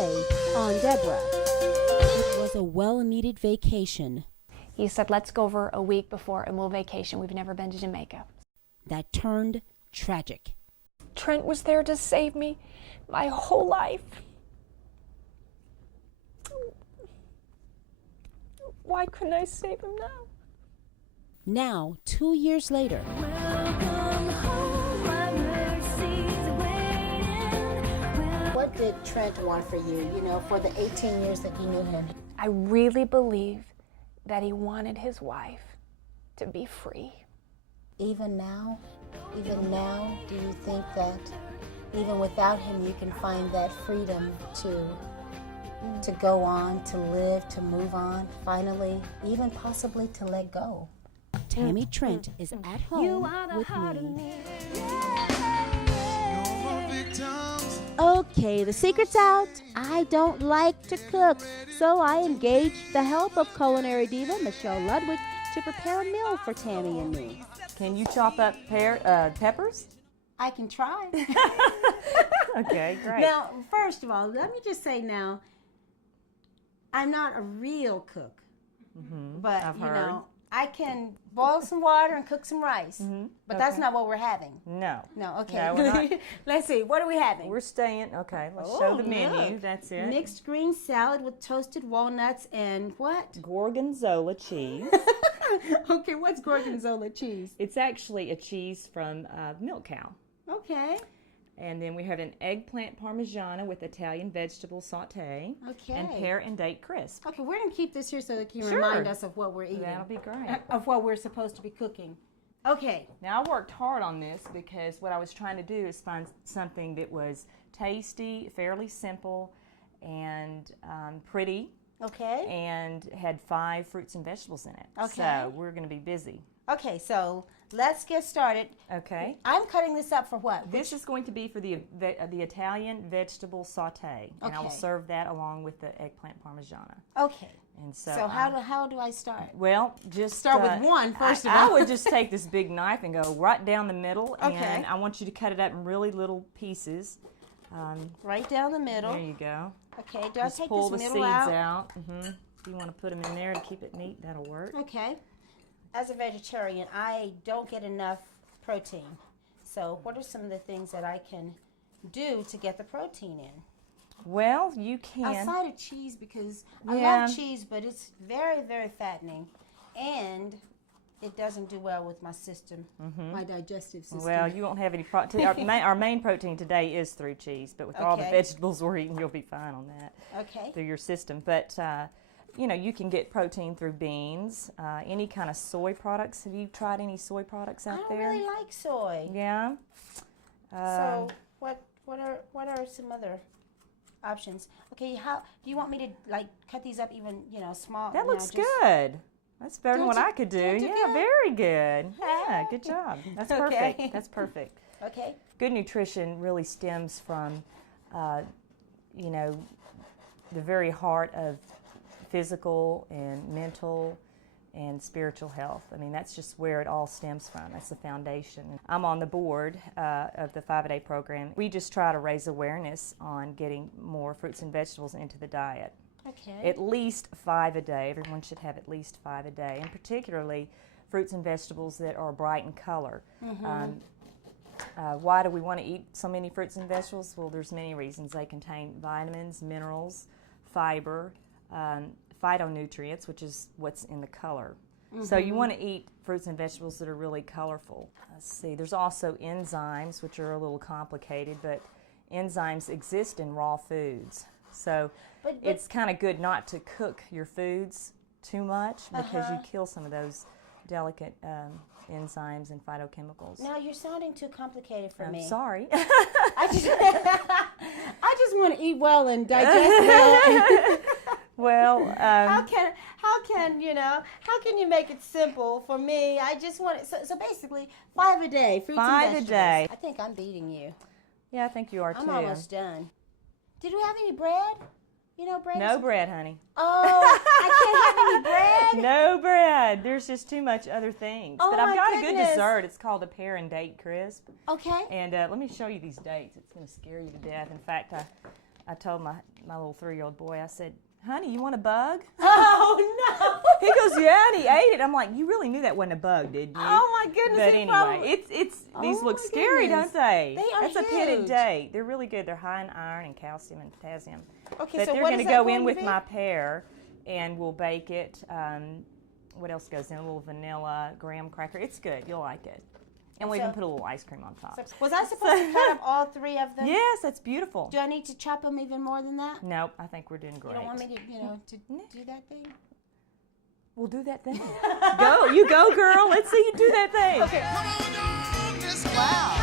today on Deborah. It was a well-needed vacation He said, let's go over a week before and we'll vacation. We've never been to Jamaica. that turned tragic. Trent was there to save me my whole life. Why couldn't I save him now? Now, 2 years later, what did Trent want for you, for the 18 years that you knew him? I really believe that he wanted his wife to be free. Even now, do you think that even without him you can find that freedom to go on, to live, to move on, finally, even possibly to let go? Tammy Trent is at home with me. Okay, the secret's out. I don't like to cook, so I engaged the help of culinary diva Michelle Ludwig to prepare a meal for Tammy and me. Can you chop up peppers? I can try. Okay, great. Now, first of all, let me just say now, I'm not a real cook, but I've heard. I can boil some water and cook some rice, but that's not what we're having. No. No, okay. No, we're not. Let's see, what are we having? We're staying. Okay, let's show the menu. Look. That's it. Mixed green salad with toasted walnuts and what? Gorgonzola cheese. Okay, what's gorgonzola cheese? It's actually a cheese from milk cow. Okay. And then we have an eggplant parmigiana with Italian vegetable saute. Okay. And pear and date crisp. Okay, we're going to keep this here so that you can Sure. remind us of what we're eating. That'll be great. Of what we're supposed to be cooking. Okay. Now, I worked hard on this because what I was trying to do is find something that was tasty, fairly simple, and pretty, Okay. and had 5 fruits and vegetables in it. Okay. So we're going to be busy. Okay, so let's get started. Okay. I'm cutting this up for what? This is going to be for the Italian vegetable saute, and I will Okay. serve that along with the eggplant parmigiana. Okay. And so, So how do I start? well, just Start with one, first of I all. would just take this big knife and go right down the middle, Okay. and I want you to cut it up in really little pieces. Right down the middle. There you go. Okay, do I Just take pull this the middle seeds out? out. If you want to put them in there to keep it neat, that'll work. Okay. As a vegetarian, I don't get enough protein. So what are some of the things that I can do to get the protein in? Well, you can. Outside of cheese, because I Yeah. love cheese, but it's very, very fattening. And it doesn't do well with my system, my digestive system. Well, you won't have any protein. Our main protein today is through cheese, but with all the Okay. vegetables we're eating, you'll be fine on that. Okay. Through your system. But, you can get protein through beans, any kind of soy products. Have you tried any soy products I out don't there? really like soy. Yeah. So what are some other options? Okay, how do you want me to cut these up even small? That looks just- good. That's better than Don't what you- I could do. don't you Yeah, good? very good. Yeah, good job. That's Okay. perfect. That's perfect. Okay. Good nutrition really stems from, the very heart of physical and mental and spiritual health. I mean, that's just where it all stems from. That's the foundation. I'm on the board of the 5-A program. We just try to raise awareness on getting more fruits and vegetables into the diet. Okay. At least 5 a day. Everyone should have at least 5 a day, and particularly fruits and vegetables that are bright in color. Why do we want to eat so many fruits and vegetables? Well, there's many reasons. They contain vitamins, minerals, fiber, phytonutrients, which is what's in the color. So you want to eat fruits and vegetables that are really colorful. Let's see, there's also enzymes, which are a little complicated, but enzymes exist in raw foods. So But- it's kind of good not to cook your foods too much because you kill some of those delicate enzymes and phytochemicals. Now you're sounding too complicated for I'm me. sorry. I just want to eat well and digest well. Well, how can you make it simple for me? I just want it. So basically, 5 a day, fruits 5 and a vegetables. day. I think I'm beating you. yeah, I think you are I'm too. almost done. Did we have any bread? Bread. No bread, honey. Oh, I can't have any bread. No bread. There's just too much other things. Oh, but I've my got a goodness. good dessert. It's called a pear and date crisp. Okay. And let me show you these dates. It's going to scare you to death. In fact, I told my little 3-year-old boy, I said, honey, you want a bug? Oh, no. He goes, yeah, and he ate it. I'm like, you really knew that wasn't a bug, didn't you? Oh, my goodness. But he anyway, probably- these Oh, look my scary, goodness. don't they? They are That's a pitted huge. date. They're really good. They're high in iron and calcium and potassium. Okay, But so they're what going is to that go going in to with be? my pear, and we'll bake it. What else goes in? A little vanilla, graham cracker. It's good. You'll like it. And we So- even put a little ice cream on top. Was I supposed to cut up all 3 of them? Yes, that's beautiful. Do I need to chop them even more than that? Nope, I think we're doing great. You don't want me to, to do that thing? We'll do that thing. Go, you go, girl. Let's see you do that thing. Okay. Wow.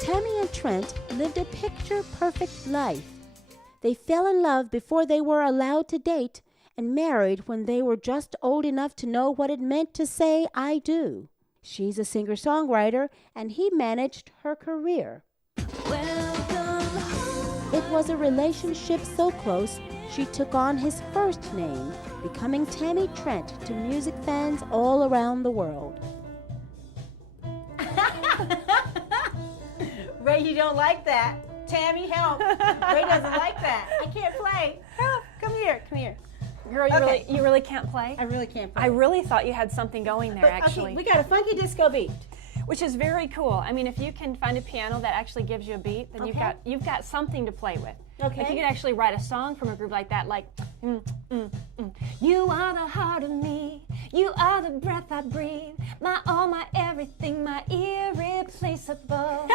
Tammy and Trent lived a picture-perfect life. They fell in love before they were allowed to date and married when they were just old enough to know what it meant to say, I do. She's a singer-songwriter, and he managed her career. It was a relationship so close, she took on his first name, becoming Tammy Trent to music fans all around the world. Ray, you don't like that. Tammy, help. Ray doesn't like that. I can't play. Help. Come here. Girl, you really can't play? I really can't play. I really thought you had something going there, actually. Okay, we got a funky disco beat. Which is very cool. I mean, if you can find a piano that actually gives you a beat, then Okay. you've got something to play with. Okay. If you could actually write a song from a groove like that, like You are the heart of me, you are the breath I breathe, my all, my everything, my irreplaceable.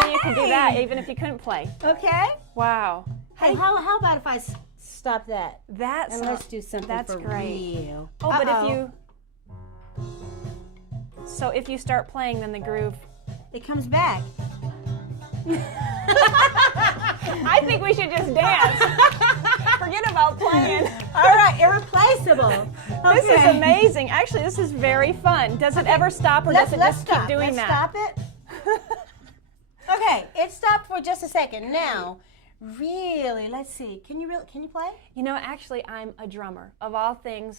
So you could do that even if you couldn't play. Okay. Wow. Hey, how about if I stop that? That's And let's do something that's for great. real. Oh, but Uh-oh. if you start playing, then the groove. It comes back. I think we should just dance. Forget about playing. All right, irreplaceable. This is amazing. Actually, this is very fun. Does it ever stop, or does it just keep doing Let's that? stop it. Okay, it stopped for just a second. Now, really, let's see. Can you play? You know, actually, I'm a drummer. Of all things,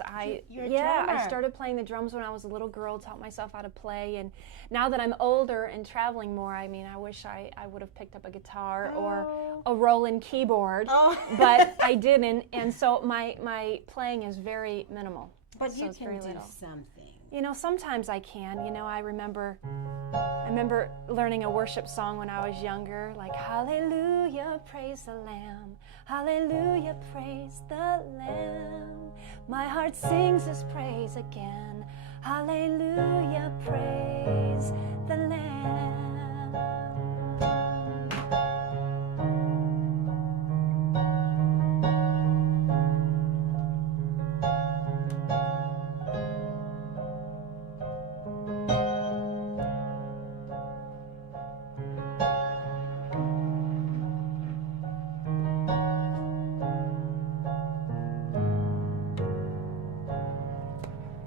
You're a I drummer. started playing the drums when I was a little girl, taught myself how to play, and now that I'm older and traveling more, I mean, I wish I would have picked up a guitar or a Roland keyboard, but I didn't, and so my playing is very minimal. But So you it's can very do little. something. You know, sometimes I can. You know, I remember learning a worship song when I was younger, like Hallelujah, praise the Lamb. Hallelujah, praise the Lamb. My heart sings His praise again. Hallelujah, praise the Lamb.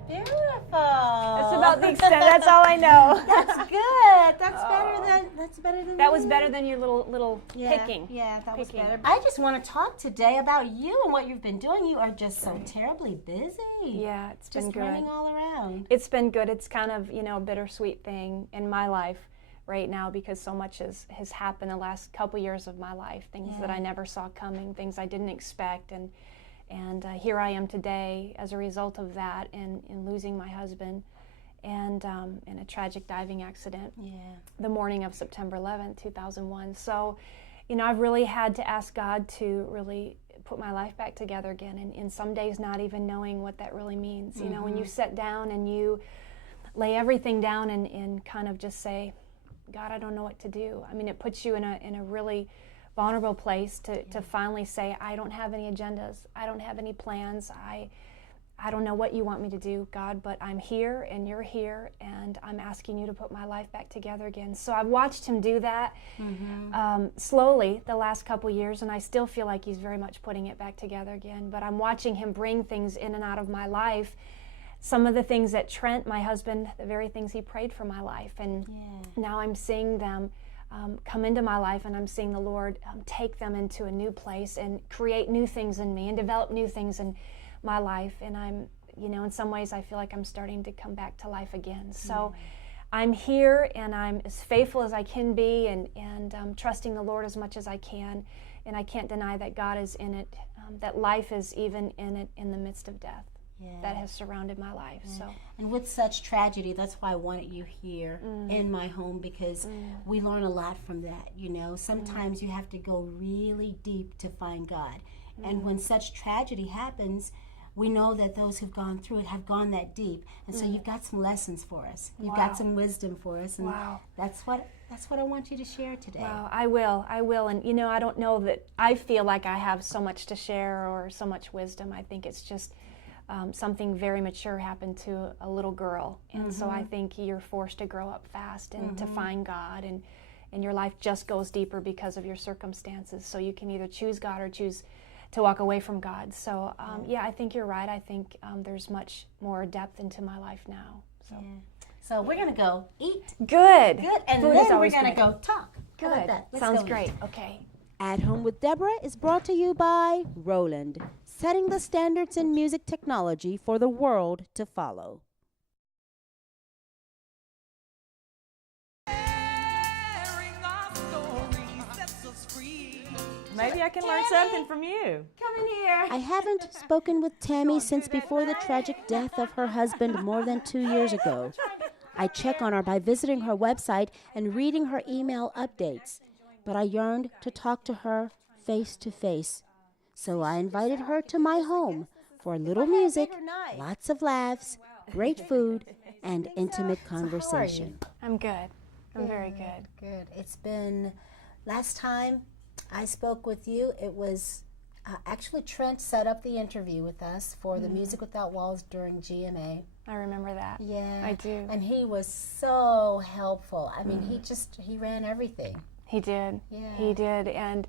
Beautiful. That's about the extent. That's all I know. That's good. That's better than That was me. better than your little picking. Yeah, that was Picking. better. I just want to talk today about you and what you've been doing. You are just so terribly busy. Yeah, it's been Just good. running all around. It's been good. It's kind of, a bittersweet thing in my life right now because so much has happened the last couple years of my life, things that I never saw coming, things I didn't expect, and here I am today as a result of that and losing my husband and in a tragic diving accident the morning of September 11th, 2001. So, I've really had to ask God to really put my life back together again, and in some days not even knowing what that really means. You know, when you sit down and you lay everything down and kind of just say, God, I don't know what to do. I mean, it puts you in a really vulnerable place to finally say, I don't have any agendas. I don't have any plans. I don't know what you want me to do, God, but I'm here and you're here, and I'm asking you to put my life back together again. So I've watched him do that slowly the last couple years, and I still feel like he's very much putting it back together again. But I'm watching him bring things in and out of my life. Some of the things that Trent, my husband, the very things he prayed for my life. And now I'm seeing them come into my life, and I'm seeing the Lord take them into a new place and create new things in me and develop new things in my life. And I'm you know, in some ways I feel like I'm starting to come back to life again. So I'm here, and I'm as faithful as I can be, and trusting the Lord as much as I can. And I can't deny that God is in it, that life is even in it in the midst of death. That has surrounded my life. So, and with such tragedy, that's why I wanted you here in my home, because we learn a lot from that. You know, sometimes you have to go really deep to find God, and when such tragedy happens, we know that those who've gone through it have gone that deep, and so you've got some lessons for us. You've got some wisdom for us, and that's what I want you to share today. Wow, I will. And you know, I don't know that I feel like I have so much to share or so much wisdom. I think it's just something very mature happened to a little girl, and so I think you're forced to grow up fast and to find God, and your life just goes deeper because of your circumstances. So you can either choose God or choose to walk away from God. So I think you're right. I think there's much more depth into my life now. So, so we're gonna go eat. Good. And Food then is we're always gonna good. go talk. Good. How about that? Let's Sounds go great. eat. Okay. At Home with Deborah is brought to you by Roland, setting the standards in music technology for the world to follow. Maybe I can learn something from you. Come in here. I haven't spoken with Tammy since before the tragic death of her husband more than 2 years ago. I check on her by visiting her website and reading her email updates, but I yearned to talk to her face to face. So I invited her to my home for a little music, lots of laughs, great food, and intimate conversation. I'm good. I'm very good. Good. It's been, last time I spoke with you, it was actually Trent set up the interview with us for the Music Without Walls during GMA. I remember that. Yeah. I do. And he was so helpful. I mean, he ran everything. He did. Yeah. He did. And,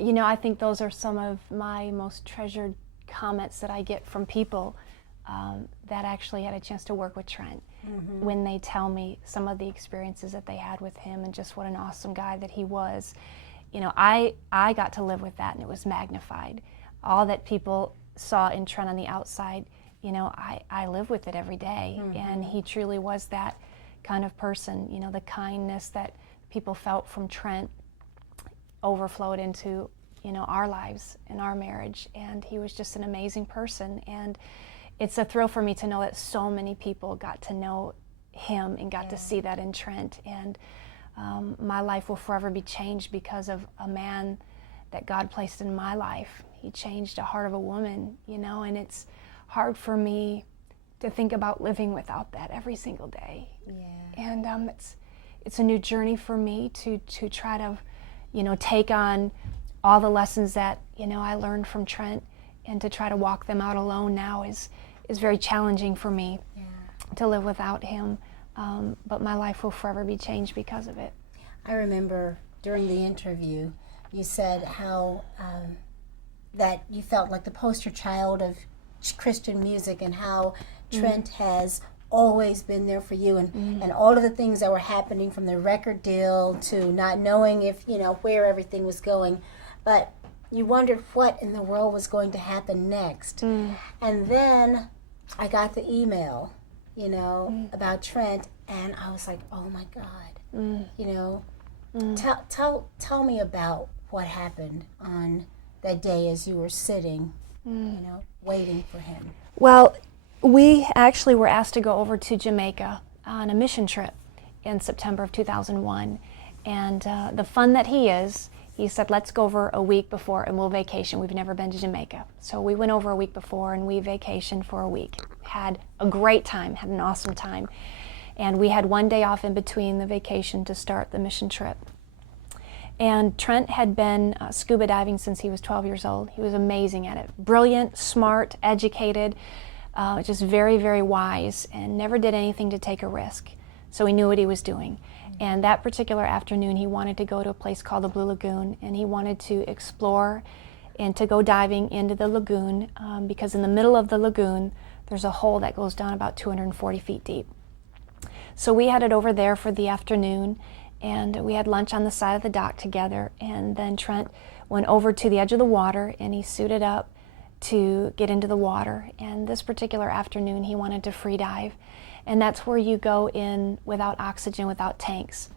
you know, I think those are some of my most treasured comments that I get from people that actually had a chance to work with Trent. When they tell me some of the experiences that they had with him and just what an awesome guy that he was. You know, I got to live with that, and it was magnified. All that people saw in Trent on the outside, you know, I live with it every day. And he truly was that kind of person. You know, the kindness that people felt from Trent overflowed into, you know, our lives and our marriage. And he was just an amazing person. And it's a thrill for me to know that so many people got to know him and got to see that in Trent. And my life will forever be changed because of a man that God placed in my life. He changed the heart of a woman, you know, and it's hard for me to think about living without that every single day. And it's a new journey for me to try to, you know, take on all the lessons that, you know, I learned from Trent, and to try to walk them out alone now is very challenging for me to live without him. But my life will forever be changed because of it. I remember during the interview, you said how that you felt like the poster child of Christian music, and how Trent has always been there for you, and all of the things that were happening, from the record deal to not knowing if, you know, where everything was going, but you wondered what in the world was going to happen next. And then I got the email, you know, about Trent, and I was like, oh my God, you know, tell me about what happened on that day as you were sitting, you know, waiting for him. Well, we actually were asked to go over to Jamaica on a mission trip in September of 2001, and the fun that he is, he said, let's go over a week before and we'll vacation. We've never been to Jamaica. So we went over a week before and we vacationed for a week. Had a great time, had an awesome time. And we had one day off in between the vacation to start the mission trip. And Trent had been scuba diving since he was 12 years old. He was amazing at it. Brilliant, smart, educated, just very, very wise, and never did anything to take a risk. So he knew what he was doing. And that particular afternoon, he wanted to go to a place called the Blue Lagoon, and he wanted to explore and to go diving into the lagoon, because in the middle of the lagoon, there's a hole that goes down about 240 feet deep. So we headed over there for the afternoon, and we had lunch on the side of the dock together, and then Trent went over to the edge of the water, and he suited up, to get into the water. And this particular afternoon, he wanted to free dive. And that's where you go in without oxygen, without tanks.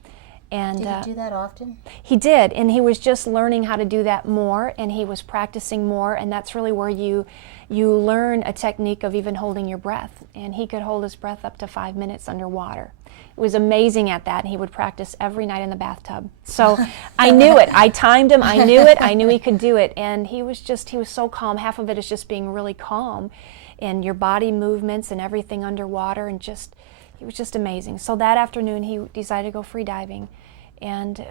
And did he do that often? He did, and he was just learning how to do that more, and he was practicing more, and that's really where you learn a technique of even holding your breath. And he could hold his breath up to 5 minutes underwater. It was amazing at that, and he would practice every night in the bathtub. So I knew it. I timed him. I knew it. I knew he could do it. And he was so calm. Half of it is just being really calm, and your body movements and everything underwater, and he was just amazing. So that afternoon, he decided to go free diving, and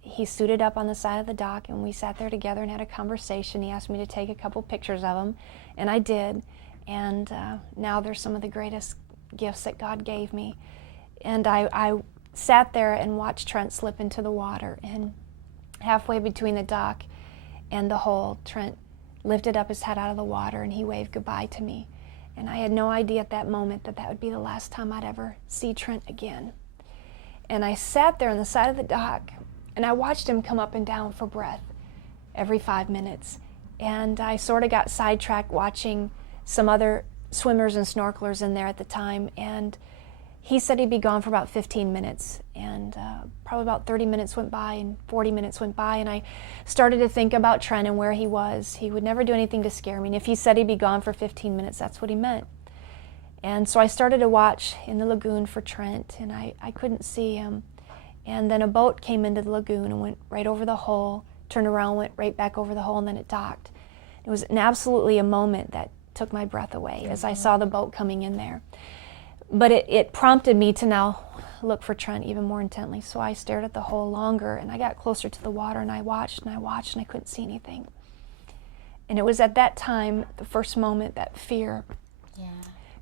he suited up on the side of the dock, and we sat there together and had a conversation. He asked me to take a couple pictures of him, and I did. And now they're some of the greatest gifts that God gave me. And I sat there and watched Trent slip into the water, and halfway between the dock and the hole, Trent lifted up his head out of the water, and he waved goodbye to me. And I had no idea at that moment that would be the last time I'd ever see Trent again. And I sat there on the side of the dock, and I watched him come up and down for breath every 5 minutes. And I sort of got sidetracked watching some other swimmers and snorkelers in there at the time, and he said he'd be gone for about 15 minutes, and probably about 30 minutes went by, and 40 minutes went by, and I started to think about Trent and where he was. He would never do anything to scare me, and if he said he'd be gone for 15 minutes, that's what he meant. And so I started to watch in the lagoon for Trent, and I couldn't see him. And then a boat came into the lagoon and went right over the hole, turned around, went right back over the hole, and then it docked. It was absolutely a moment that took my breath away as I saw the boat coming in there. But it prompted me to now look for Trent even more intently. So I stared at the hole longer, and I got closer to the water, and I watched, and I couldn't see anything. And it was at that time, the first moment, that fear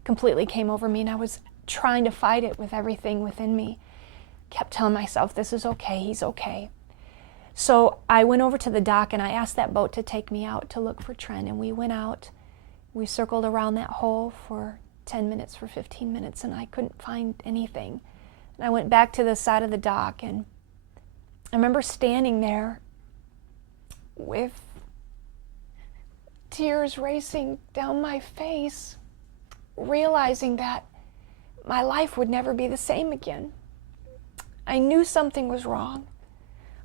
completely came over me, and I was trying to fight it with everything within me. Kept telling myself, this is okay, he's okay. So I went over to the dock, and I asked that boat to take me out to look for Trent, and we went out. We circled around that hole for 10 minutes, for 15 minutes, and I couldn't find anything. And I went back to the side of the dock, and I remember standing there with tears racing down my face, realizing that my life would never be the same again. I knew something was wrong.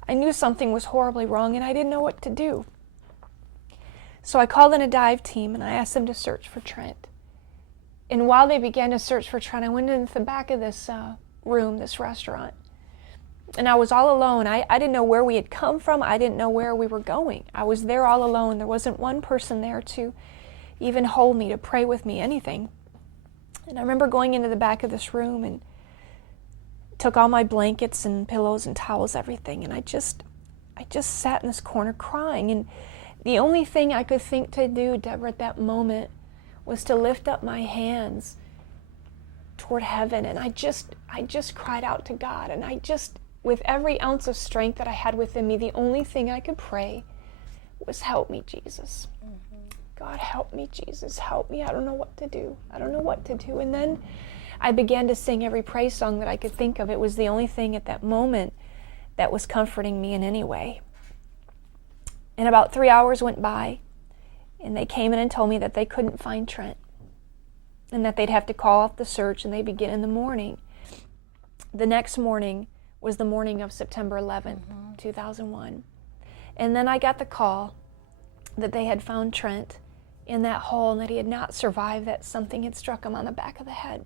I knew something was horribly wrong, and I didn't know what to do. So I called in a dive team, and I asked them to search for Trent. And while they began to search for Trent, I went into the back of this room, this restaurant, and I was all alone. I didn't know where we had come from. I didn't know where we were going. I was there all alone. There wasn't one person there to even hold me, to pray with me, anything. And I remember going into the back of this room and took all my blankets and pillows and towels, everything, and I just sat in this corner crying. And the only thing I could think to do, Deborah, at that moment was to lift up my hands toward heaven, and I just cried out to God, and with every ounce of strength that I had within me, the only thing I could pray was, help me, Jesus. God, help me, Jesus, help me. I don't know what to do. And then I began to sing every praise song that I could think of. It was the only thing at that moment that was comforting me in any way. And about 3 hours went by, and they came in and told me that they couldn't find Trent, and that they'd have to call off the search, and they'd begin in the morning. The next morning was the morning of September 11th, 2001. And then I got the call that they had found Trent in that hole, and that he had not survived, that something had struck him on the back of the head.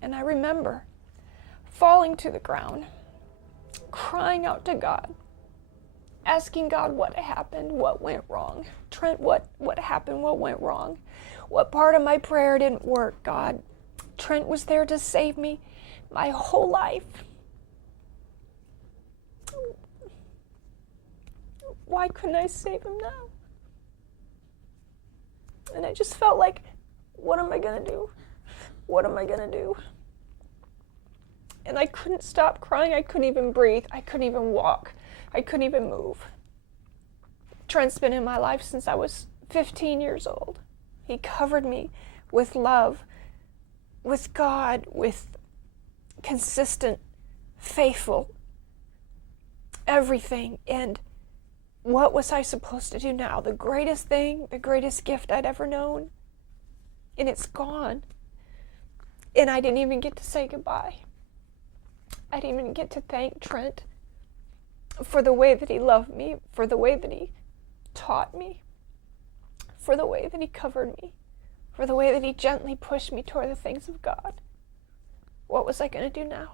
And I remember falling to the ground, crying out to God, asking God what happened, what went wrong. Trent, what happened, what went wrong? What part of my prayer didn't work, God? Trent was there to save me my whole life. Why couldn't I save him now? And I just felt like, what am I gonna do? What am I gonna do? And I couldn't stop crying. I couldn't even breathe. I couldn't even walk. I couldn't even move. Trent's been in my life since I was 15 years old. He covered me with love, with God, with consistent, faithful, everything. And what was I supposed to do now? The greatest thing, the greatest gift I'd ever known. And it's gone. And I didn't even get to say goodbye. I didn't even get to thank Trent for the way that he loved me, for the way that he taught me, for the way that he covered me, for the way that he gently pushed me toward the things of God. What was I going to do now?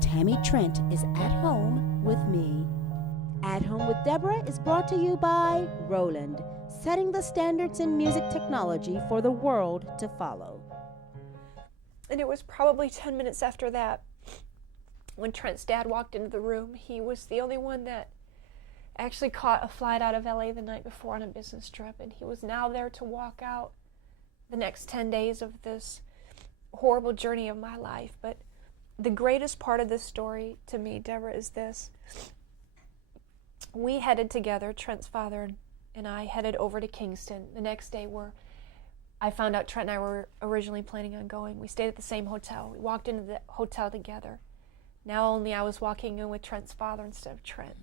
Tammy Trent is At Home with Me. At Home with Deborah is brought to you by Roland, setting the standards in music technology for the world to follow. And it was probably 10 minutes after that when Trent's dad walked into the room. He was the only one that actually caught a flight out of LA the night before on a business trip, and he was now there to walk out the next 10 days of this horrible journey of my life. But the greatest part of this story to me, Deborah, is this. We headed together, Trent's father and I headed over to Kingston the next day, where I found out Trent and I were originally planning on going. We stayed at the same hotel. We walked into the hotel together. Now only I was walking in with Trent's father instead of Trent.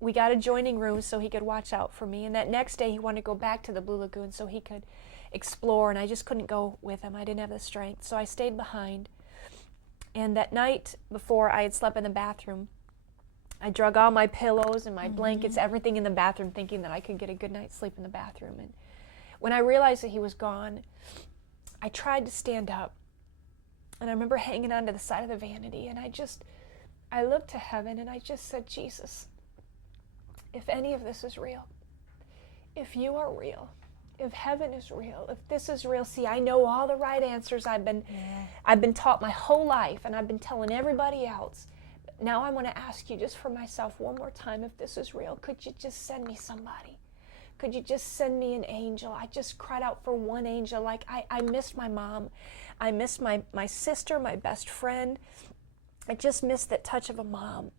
We got adjoining rooms so he could watch out for me. And that next day he wanted to go back to the Blue Lagoon so he could explore, and I just couldn't go with him. I didn't have the strength. So I stayed behind. And that night before I had slept in the bathroom, I drug all my pillows and my blankets, everything in the bathroom, thinking that I could get a good night's sleep in the bathroom. And when I realized that he was gone, I tried to stand up. And I remember hanging onto the side of the vanity, and I looked to heaven and I just said, Jesus, if any of this is real, if you are real, if heaven is real, if this is real, see, I know all the right answers. I've been taught my whole life, and I've been telling everybody else. But now I want to ask you just for myself one more time, if this is real, could you just send me somebody? Could you just send me an angel? I just cried out for one angel. Like, I missed my mom. I missed my sister, my best friend. I just missed that touch of a mom.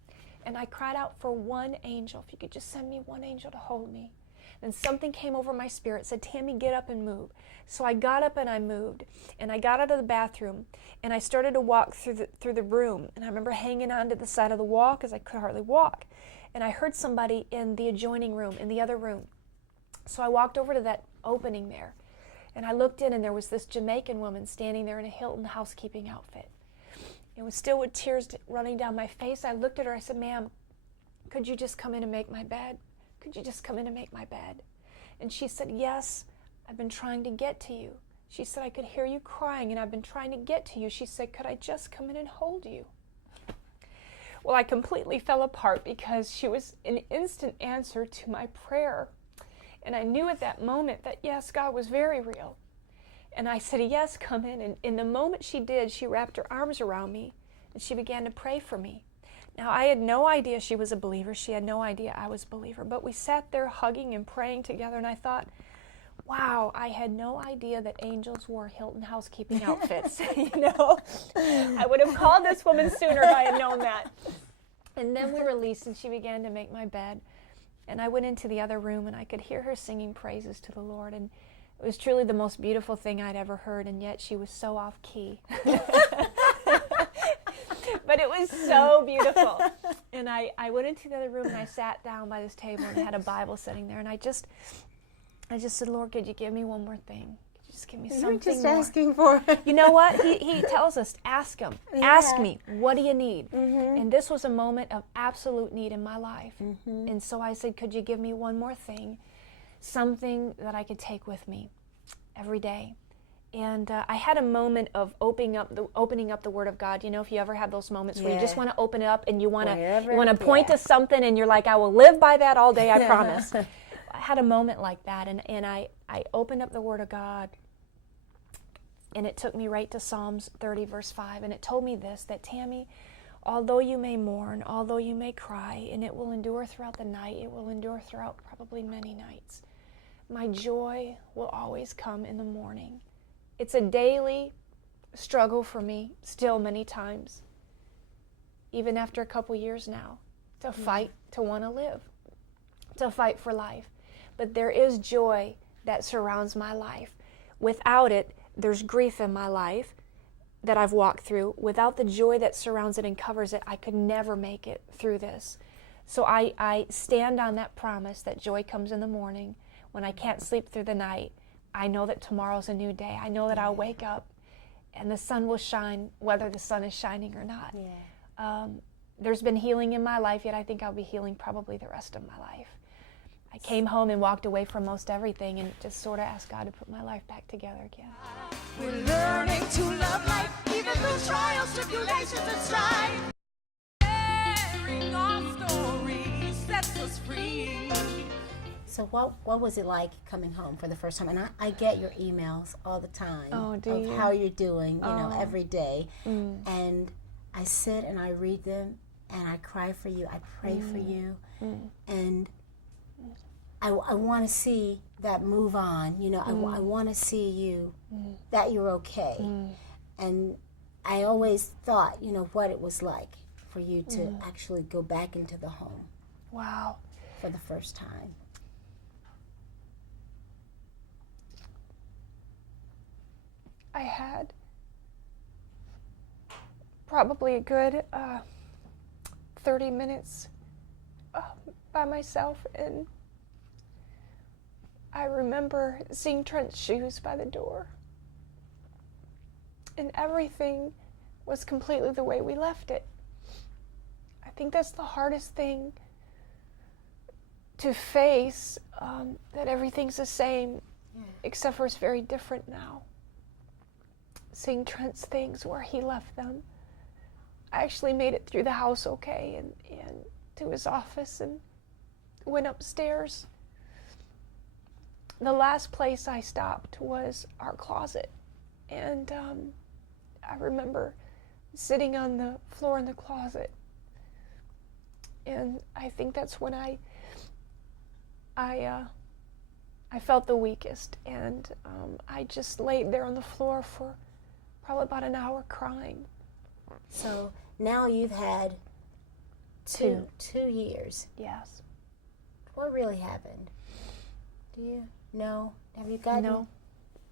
And I cried out for one angel. If you could just send me one angel to hold me. And something came over my spirit, said, Tammy, get up and move. So I got up and I moved. And I got out of the bathroom, and I started to walk through the room. And I remember hanging onto the side of the wall because I could hardly walk. And I heard somebody in the adjoining room, in the other room. So I walked over to that opening there, and I looked in, and there was this Jamaican woman standing there in a Hilton housekeeping outfit. It was still with tears running down my face. I looked at her. I said, ma'am, could you just come in and make my bed? Could you just come in and make my bed? And she said, yes, I've been trying to get to you. She said, I could hear you crying, and I've been trying to get to you. She said, could I just come in and hold you? Well, I completely fell apart because she was an instant answer to my prayer. And I knew at that moment that, yes, God was very real. And I said, yes, come in. And in the moment she did, she wrapped her arms around me, and she began to pray for me. Now, I had no idea she was a believer. She had no idea I was a believer. But we sat there hugging and praying together, and I thought, wow, I had no idea that angels wore Hilton housekeeping outfits. I would have called this woman sooner if I had known that. And then we released, and she began to make my bed. And I went into the other room, and I could hear her singing praises to the Lord. And it was truly the most beautiful thing I'd ever heard, and yet she was so off key. But it was so beautiful. And I went into the other room, and I sat down by this table, and I had a Bible sitting there. And I just said, Lord, could you give me one more thing? Could you just give me something You're just more? asking for it. You know what? He tells us, ask him. Yeah. Ask me, what do you need? And this was a moment of absolute need in my life. And so I said, could you give me one more thing? Something that I could take with me every day. And I had a moment of opening up the Word of God. You know, if you ever have those moments where you just want to open it up and you want to point to something, and you're like, I will live by that all day, I promise. I had a moment like that, and I opened up the Word of God, and it took me right to Psalms 30, verse 5, and it told me this, that Tammy, although you may mourn, although you may cry, and it will endure throughout the night, it will endure throughout probably many nights, my joy will always come in the morning. It's a daily struggle for me, still many times, even after a couple years now, to fight to want to live, to fight for life. But there is joy that surrounds my life. Without it, there's grief in my life. that I've walked through, without the joy that surrounds it and covers it, I could never make it through this. So I stand on that promise that joy comes in the morning. When I can't sleep through the night, I know that tomorrow's a new day. I know that I'll wake up and the sun will shine whether the sun is shining or not. Yeah. There's been healing in my life, yet I think I'll be healing probably the rest of my life. I came home and walked away from most everything and just sort of asked God to put my life back together again. We're learning to love life, even through trials, tribulations, and strife. Sharing our stories sets us free. So what was it like coming home for the first time? And I get your emails all the time Do of you? how you're doing, every day. And I sit and I read them and I cry for you. I pray for you. And I want to see that move on. I want to see you, that you're okay. And I always thought, what it was like for you to actually go back into the home. Wow. For the first time. I had probably a good 30 minutes by myself, and I remember seeing Trent's shoes by the door, and everything was completely the way we left it. I think that's the hardest thing to face, that everything's the same, except for it's very different now. Seeing Trent's things where he left them. I actually made it through the house okay and to his office and went upstairs. The last place I stopped was our closet. And I remember sitting on the floor in the closet. And I think that's when I felt the weakest. And I just laid there on the floor for probably about an hour crying. So now you've had two years. Yes. What really happened? Do you know? Have you gotten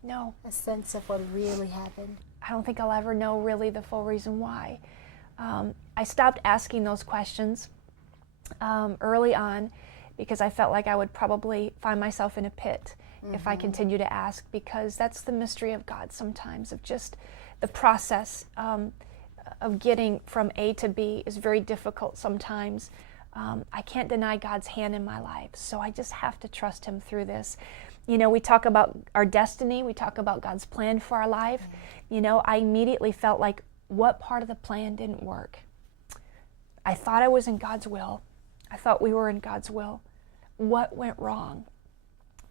No. a sense of what really happened? I don't think I'll ever know really the full reason why. I stopped asking those questions early on because I felt like I would probably find myself in a pit if I continue to ask, because that's the mystery of God sometimes, of just the process of getting from A to B is very difficult sometimes. I can't deny God's hand in my life, so I just have to trust Him through this. We talk about our destiny, we talk about God's plan for our life. I immediately felt like, what part of the plan didn't work? I thought I was in God's will. I thought we were in God's will. What went wrong?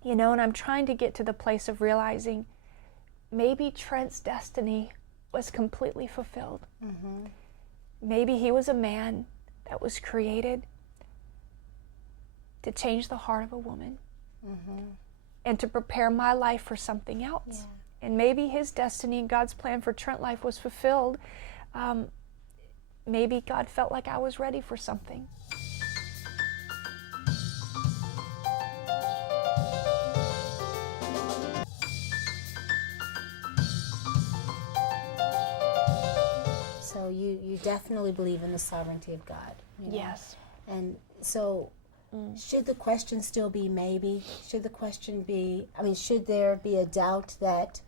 And I'm trying to get to the place of realizing maybe Trent's destiny was completely fulfilled. Maybe he was a man that was created to change the heart of a woman and to prepare my life for something else. And maybe his destiny and God's plan for Trent life was fulfilled. Maybe God felt like I was ready for something. So you definitely believe in the sovereignty of God. Yes. And so should the question still be maybe? Should the question be, should there be a doubt that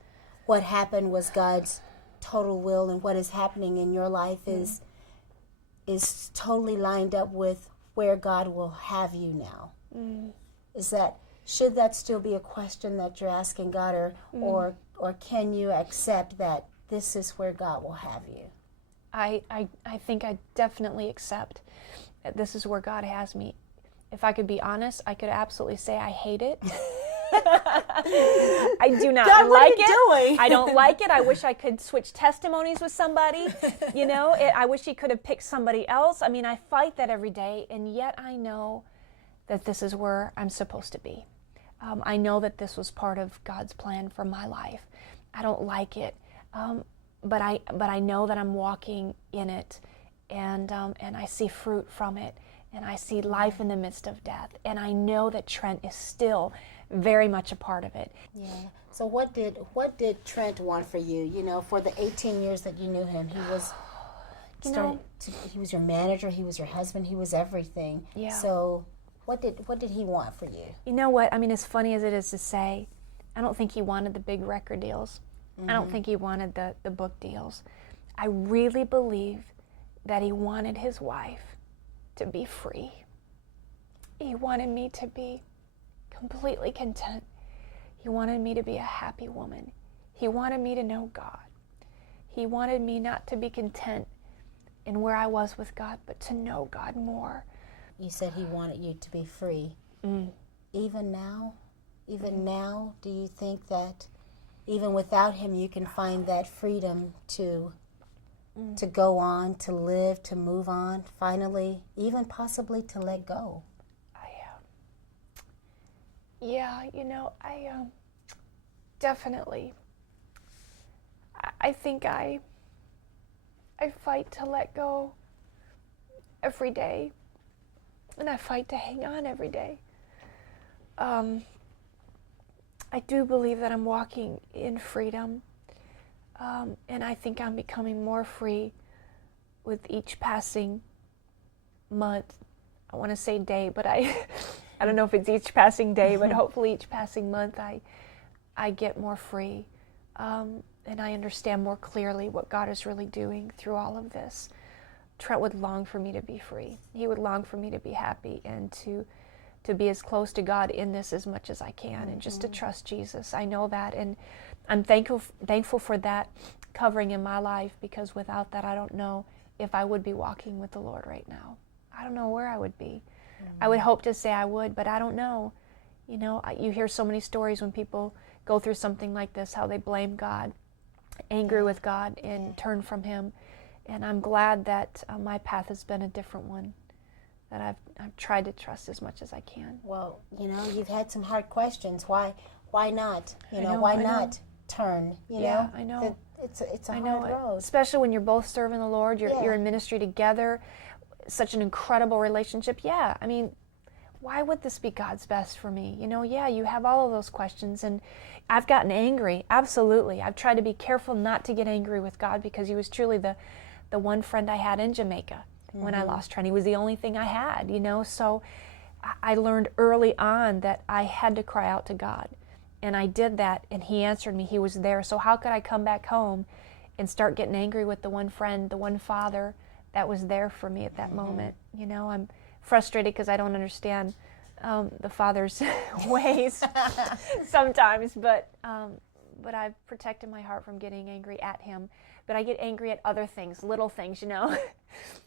what happened was God's total will and what is happening in your life is totally lined up with where God will have you now? Should that still be a question that you're asking God, or can you accept that this is where God will have you? I think I definitely accept that this is where God has me. If I could be honest, I could absolutely say I hate it. I do not God, what like are you it. doing? I don't like it. I wish I could switch testimonies with somebody. I wish he could have picked somebody else. I fight that every day, and yet I know that this is where I'm supposed to be. I know that this was part of God's plan for my life. I don't like it, but I know that I'm walking in it, and I see fruit from it. And I see life in the midst of death. And I know that Trent is still very much a part of it. Yeah. So what did Trent want for you? You know, for the 18 years that you knew him, he was he was your manager, he was your husband, he was everything. Yeah. So what did he want for you? You know what? I mean, as funny as it is to say, I don't think he wanted the big record deals. I don't think he wanted the book deals. I really believe that he wanted his wife to be free. He wanted me to be completely content. He wanted me to be a happy woman. He wanted me to know God. He wanted me not to be content in where I was with God, but to know God more. You said he wanted you to be free. Even now, do you think that even without him you can find that freedom to go on, to live, to move on, finally, even possibly to let go? Yeah, I definitely. I think I fight to let go every day, and I fight to hang on every day. I do believe that I'm walking in freedom, and I think I'm becoming more free with each passing month. I want to say day, but I don't know if it's each passing day, but hopefully each passing month I get more free, and I understand more clearly what God is really doing through all of this. Trent would long for me to be free. He would long for me to be happy and to be as close to God in this as much as I can, and just to trust Jesus. I know that, and I'm thankful for that covering in my life, because without that, I don't know if I would be walking with the Lord right now. I don't know where I would be. I would hope to say I would, but I don't know. You hear so many stories when people go through something like this, how they blame God, angry with God, and turn from Him. And I'm glad that my path has been a different one, that I've tried to trust as much as I can. Well, you've had some hard questions. Why not? I not turn? I know. It's a hard road. Especially when you're both serving the Lord, you're in ministry together, such an incredible relationship. Yeah, I mean, why would this be God's best for me? You have all of those questions, and I've gotten angry, absolutely. I've tried to be careful not to get angry with God, because He was truly the one friend I had in Jamaica when I lost Trent. He was the only thing I had, so I learned early on that I had to cry out to God, and I did that, and He answered me. He was there. So how could I come back home and start getting angry with the one friend, the one father that was there for me at that moment? I'm frustrated because I don't understand the Father's ways sometimes, but I've protected my heart from getting angry at Him. But I get angry at other things, little things,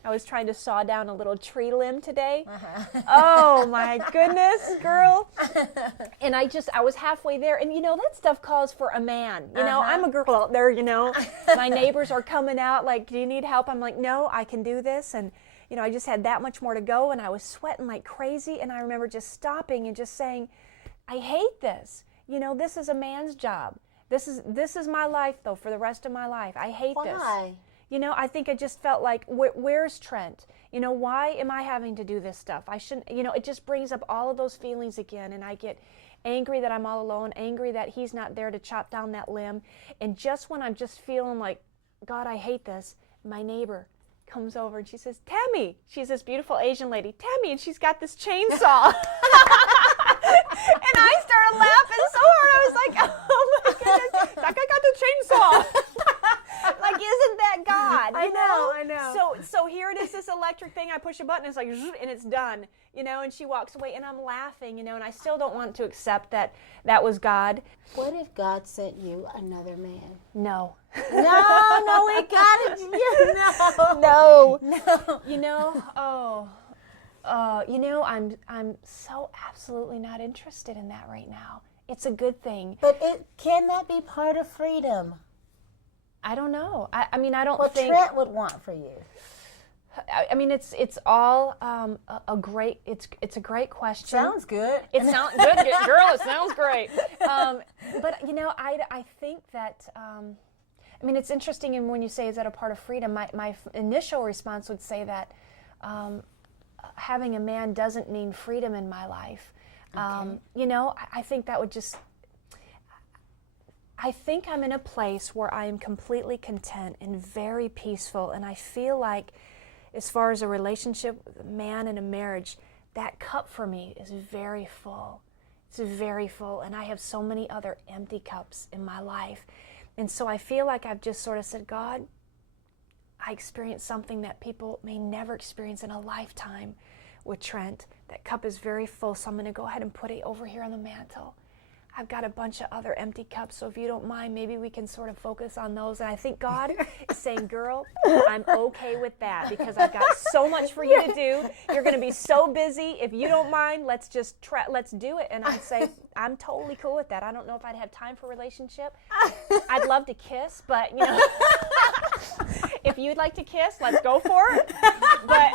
I was trying to saw down a little tree limb today. Oh my goodness, girl. And I was halfway there, and that stuff calls for a man. I'm a girl out there, My neighbors are coming out like, do you need help? I'm like, no, I can do this. And I just had that much more to go, and I was sweating like crazy, and I remember just stopping and just saying, I hate this. This is a man's job. This is my life, though, for the rest of my life. I hate this. Why? I think I just felt like, where's Trent? Why am I having to do this stuff? I shouldn't, it just brings up all of those feelings again, and I get angry that I'm all alone, angry that He's not there to chop down that limb. And just when I'm just feeling like, God, I hate this, my neighbor comes over and she says, Tammy, she's this beautiful Asian lady, Tammy, and she's got this chainsaw. And I started laughing so hard, I was like, oh my goodness, that guy got the chainsaw. Like, isn't that God? I know. So here it is, this electric thing, I push a button, it's like, and it's done, and she walks away, and I'm laughing, and I still don't want to accept that was God. What if God sent you another man? No. No, we got it. No. I'm so absolutely not interested in that right now. It's a good thing. But can that be part of freedom? I don't know. I mean, I don't think what Trent would want for you. I mean, it's all a great. It's a great question. Sounds good. It sounds good, girl. It sounds great. But I think that. I mean, it's interesting, and when you say, is that a part of freedom, my initial response would say that having a man doesn't mean freedom in my life. You know, I think that would just, I think I'm in a place where I am completely content and very peaceful, and I feel like as far as a relationship with a man and a marriage, that cup for me is very full. It's very full, and I have so many other empty cups in my life. And so I feel like I've just sort of said, God, I experienced something that people may never experience in a lifetime with Trent. That cup is very full, so I'm going to go ahead and put it over here on the mantle. I've got a bunch of other empty cups, so if you don't mind, maybe we can sort of focus on those. And I think God is saying, girl, I'm okay with that because I've got so much for you to do. You're going to be so busy. If you don't mind, let's just let's do it. And I'd say, I'm totally cool with that. I don't know if I'd have time for a relationship. I'd love to kiss, but, you know, if you'd like to kiss, let's go for it. But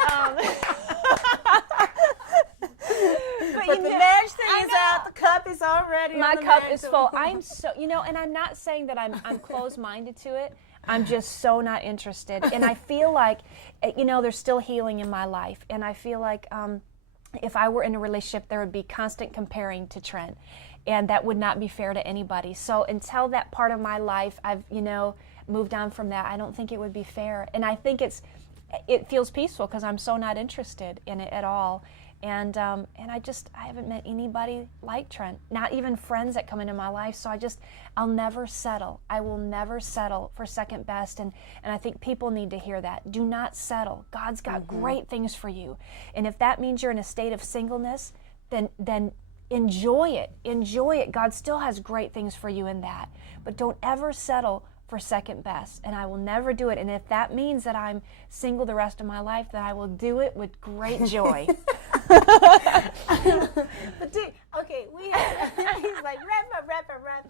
the marriage thing is out. The cup is already my on the cup mantle. is full. I'm so, you know, and I'm not saying that I'm closed-minded to it. I'm just so not interested. And I feel like, you know, there's still healing in my life. And I feel like if I were in a relationship, there would be constant comparing to Trent. And that would not be fair to anybody. So until that part of my life, I've, you know, moved on from that, I don't think it would be fair. And I think it feels peaceful because I'm so not interested in it at all. And I haven't met anybody like Trent, not even friends that come into my life. So I'll never settle. I will never settle for second best. And I think people need to hear that. Do not settle. God's got great things for you. And if that means you're in a state of singleness, then enjoy it. Enjoy it. God still has great things for you in that. But don't ever settle for second best, and I will never do it. And if that means that I'm single the rest of my life, then I will do it with great joy. But okay, he's like, wrap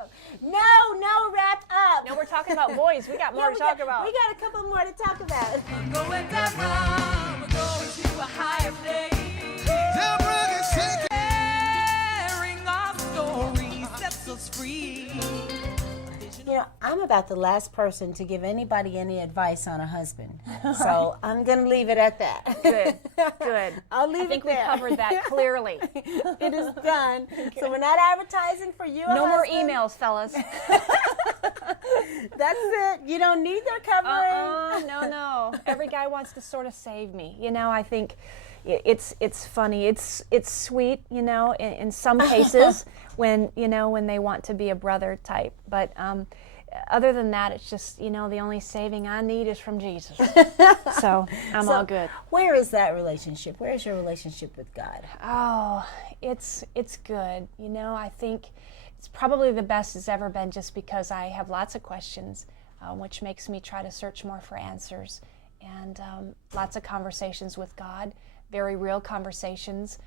up. No, wrap up. No, we're talking about boys. We got more to talk about. We got a couple more to talk about. We're going down, we're going to a higher place. Sharing our stories sets us free. You know, I'm about the last person to give anybody any advice on a husband. So I'm going to leave it at that. Good. I'll leave it there. I think we covered that clearly. It is done. So we're not advertising for you. No more emails, fellas. That's it. You don't need their covering. No. Every guy wants to sort of save me. You know, I think it's funny. It's sweet, you know, in some cases when they want to be a brother type. But other than that, it's just, you know, the only saving I need is from Jesus. So I'm all good. Where is that relationship? Where is your relationship with God? Oh, it's good. You know, I think it's probably the best it's ever been just because I have lots of questions, which makes me try to search more for answers. And lots of conversations with God, very real conversations,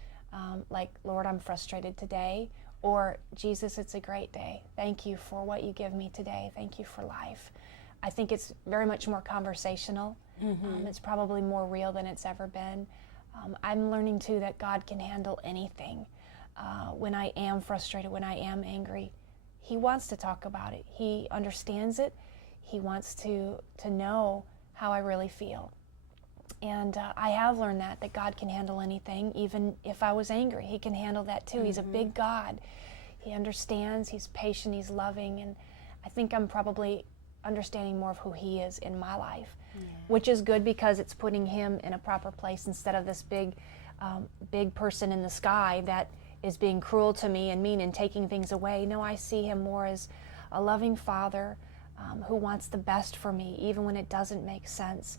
like, Lord, I'm frustrated today, or Jesus, it's a great day. Thank you for what you give me today. Thank you for life. I think it's very much more conversational. It's probably more real than it's ever been. I'm learning too that God can handle anything. When I am frustrated, when I am angry, He wants to talk about it. He understands it. He wants to know how I really feel. And I have learned that God can handle anything. Even if I was angry, He can handle that too. He's a big God. He understands, He's patient, He's loving, and I think I'm probably understanding more of who He is in my life, which is good because it's putting Him in a proper place instead of this big person in the sky that is being cruel to me and mean and taking things away. No, I see Him more as a loving Father who wants the best for me, even when it doesn't make sense.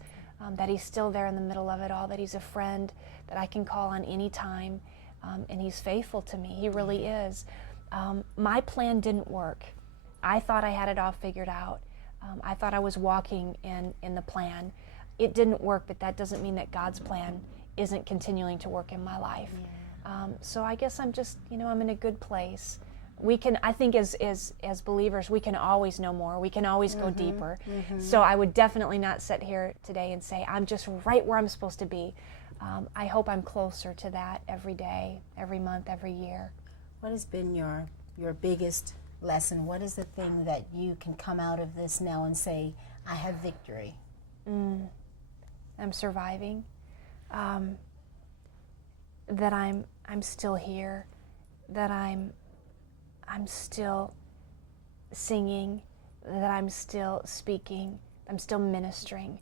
That He's still there in the middle of it all, that He's a friend that I can call on any time, and He's faithful to me. He really is. My plan didn't work. I thought I had it all figured out. I thought I was walking in the plan. It didn't work, but that doesn't mean that God's plan isn't continuing to work in my life. So I guess I'm just, I'm in a good place. We can, I think as believers, we can always know more. We can always go deeper. So I would definitely not sit here today and say, I'm just right where I'm supposed to be. I hope I'm closer to that every day, every month, every year. What has been your biggest lesson? What is the thing that you can come out of this now and say, I have victory? I'm surviving. That I'm still here. that I'm still singing, that I'm still speaking, I'm still ministering.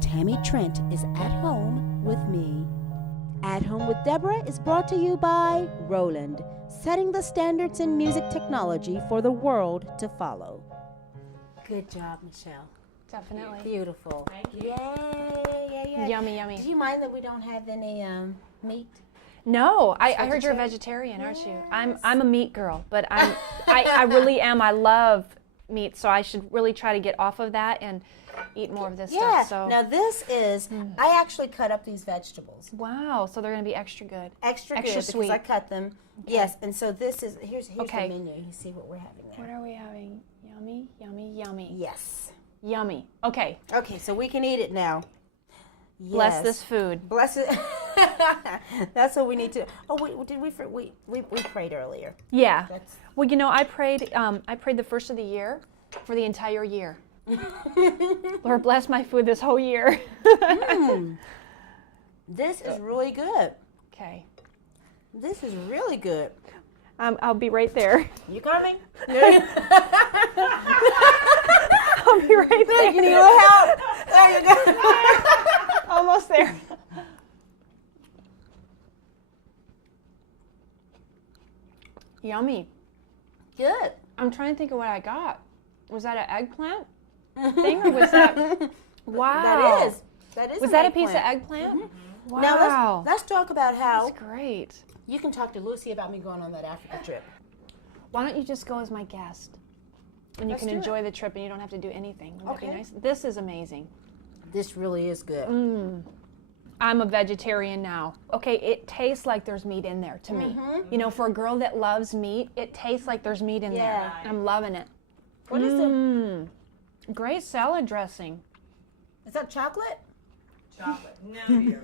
Tammy Trent is At Home with Me. At Home with Deborah is brought to you by Roland, setting the standards in music technology for the world to follow. Good job, Michelle. Definitely. Beautiful. Thank you. Yay. Yummy, yummy. Do you mind that we don't have any meat? No, I heard you're a vegetarian, aren't you? I'm a meat girl, but I really am. I love meat, so I should really try to get off of that and eat more of this Yeah. stuff. So Now this is, I actually cut up these vegetables. wow, so they're gonna be extra good. Extra Extra good sweet. because I cut them. Yes, and so this is, here's Okay. the menu. You see what we're having there. What are we having? Yummy, yummy, yummy. Yes. Yummy. Okay, Okay, so we can eat it now. bless Yes. this food. Bless it. That's what we need to. Oh, did we prayed earlier. Yeah. That's Well, you know, I prayed the first of the year for the entire year. Lord, bless my food this whole year. This is really good. Okay. This is really good. I'll be right there. You coming? I'll be right there. You need a little help? There you go. Almost there. Yummy. Good. I'm trying to think of what I got. Was that an eggplant thing, or was that? Wow. That is. That is. Was an that a piece of eggplant. eggplant? Wow. Now let's talk about how That's great. you can talk to Lucy about me going on that Africa trip. Why don't you just go as my guest? And you Let's can do it. enjoy the trip and you don't have to do anything. Wouldn't that be Okay. nice? This is amazing. This really is good. I'm a vegetarian now. Okay, it tastes like there's meat in there to me. You know, for a girl that loves meat, it tastes like there's meat in Yeah. there. I'm loving it. What is it? Great salad dressing. Is that chocolate? Chocolate. No, dear.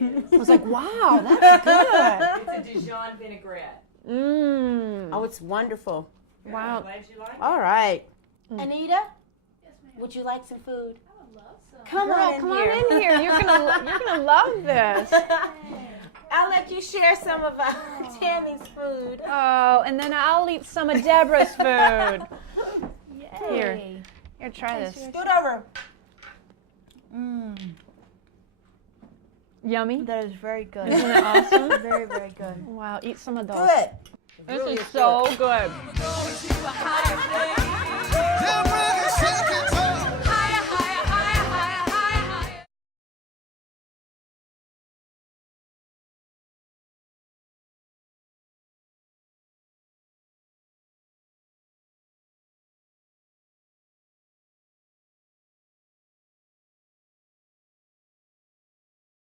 It is. I was like, wow, that's good. It's a Dijon vinaigrette. Oh, it's wonderful. Wow. I'm glad you like it. All right. Anita? Would you like some food? I would love some. Come on in Come here. on in here. You're gonna love this. I'll let you share some of Tammy's food. Oh, and then I'll eat some of Deborah's food. Here, try this. Scoot over. Yummy. That is very good. Isn't it awesome? Very, very good. Wow, eat some of those. Good. This is so good. We're gonna keep a high flame.